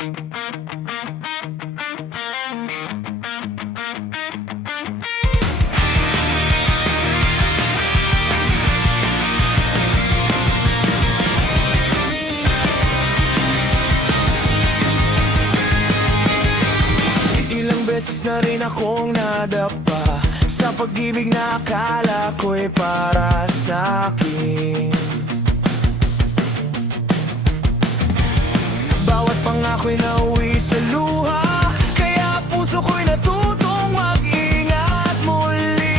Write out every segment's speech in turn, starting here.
Ilang beses na rin akong nadapa sa pag-ibig na akala ko'y para sa'kin. Bawat pangako'y nauwi sa luha, kaya puso ko'y natutong mag-ingat muli.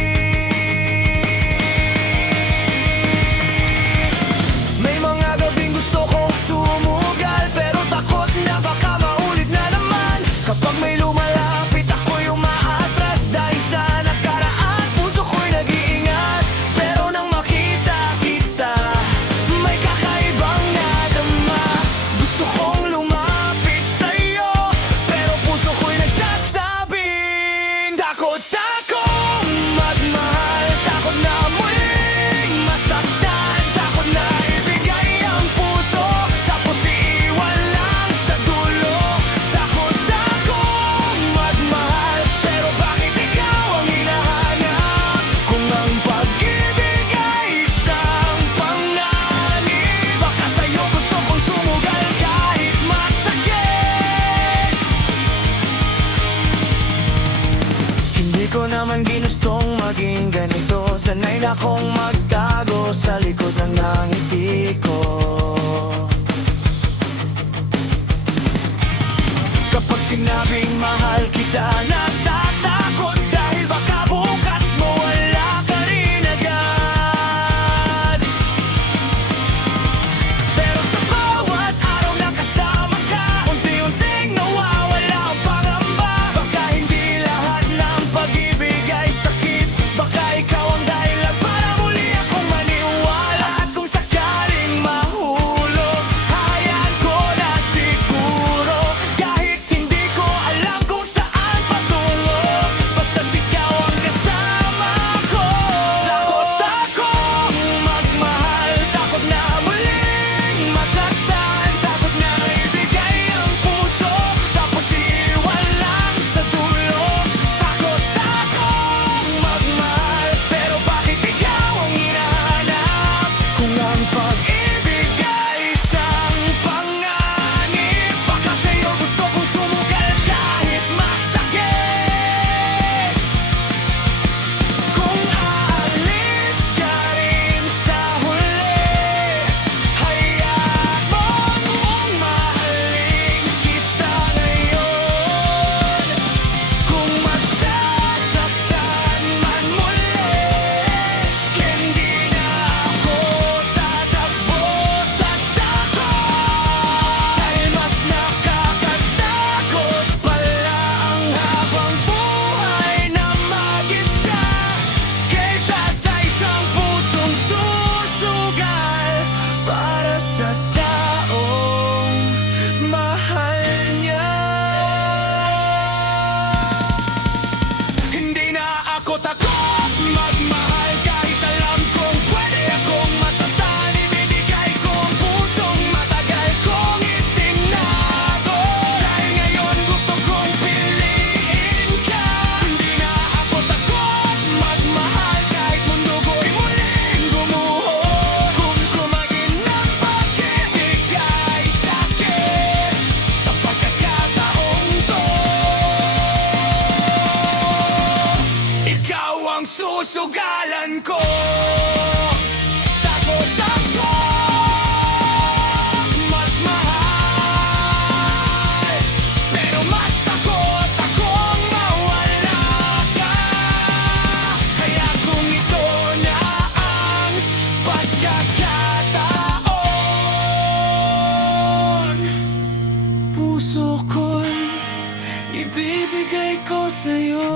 May mga gabing gusto kong sumugal, pero takot na baka maulit na naman. Kapag may lumalapit ako'y umaatras, dahil sa nakaraan puso ko'y nag-iingat. Pero nang makita kita, may kakaibang nadama. Gusto kong lumapit sa'yo, pero puso ko'y nagsasabing takot akong magmahal, takot na muling masaktan, takot na ibigay ang puso, tapos iiwan lang sa dulo. Takot akong magmahal, pero bakit ikaw ang hinahanap? Kung ang pag-ibig ay isang panganib, baka sa'yo gusto kong sumugal kahit masakit. Hindi ko naman ginustong maging ganito, sanay na akong magtago sa likod ng ngiti ko. Kapag sinabing mahal kita, natatakot dahil baka bukas mawala ka rin agad. Pero sa bawat araw na kasama ka, unti-unting nawawala ang pangamba. Baka hindi lahat ng pag-ibig ay sakit, baka ikaw ang dahilan para muli akong maniwala. At kung sakaling mahulog, hayaan ko na siguro, kahit hindi ko alam kung saan patungo, basta't ikaw ang kasama ko. Takot akong magmahal, takot na muling masaktan, takot na ibigay ang puso, tapos iiwan lang sa dulo. Takot akong magmahal, pero bakit ikaw ang hinahanap? Kung ang pag-ibig ay isang panganib, baka sa'yo gusto kong sumugal kahit masakit. Kung aalis ka rin sa huli, hayaan mong mahalin kita ngayon. Kung masasaktan man muli, hindi na ako tatakbo sa takot, dahil mas nakakatakot pala ang habang buhay na mag-isa, kaysa sa isang pusong susugal para sa taong mahal niya. Hindi na ako takot magmahal, kahit alam kong pwede akong masaktan. Ibinigay ko ang pusong matagal kong itinago, dahil ngayon gusto kong piliin ka. Hindi na ako takot magmahal, kahit mundo ko'y muling gumuho. Kung kumagin ng pag-ibig ay sakit, sa pagkakataong to, ikaw ang susugalan ko. Takot akong magmahal, pero mas takot akong mawala ka. Kaya kung ito na ang pagkakataon, puso ko'y ibibigay ko sa'yo.